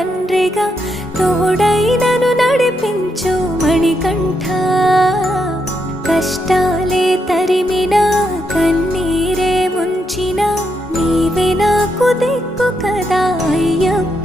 తండ్రిగా తోడై నన్ను నడిపించు మణికంఠ. కష్టాలే తరిమినా కన్నీరే ముంచిన నీవే నాకు దిక్కు కదా అయ్యప్ప.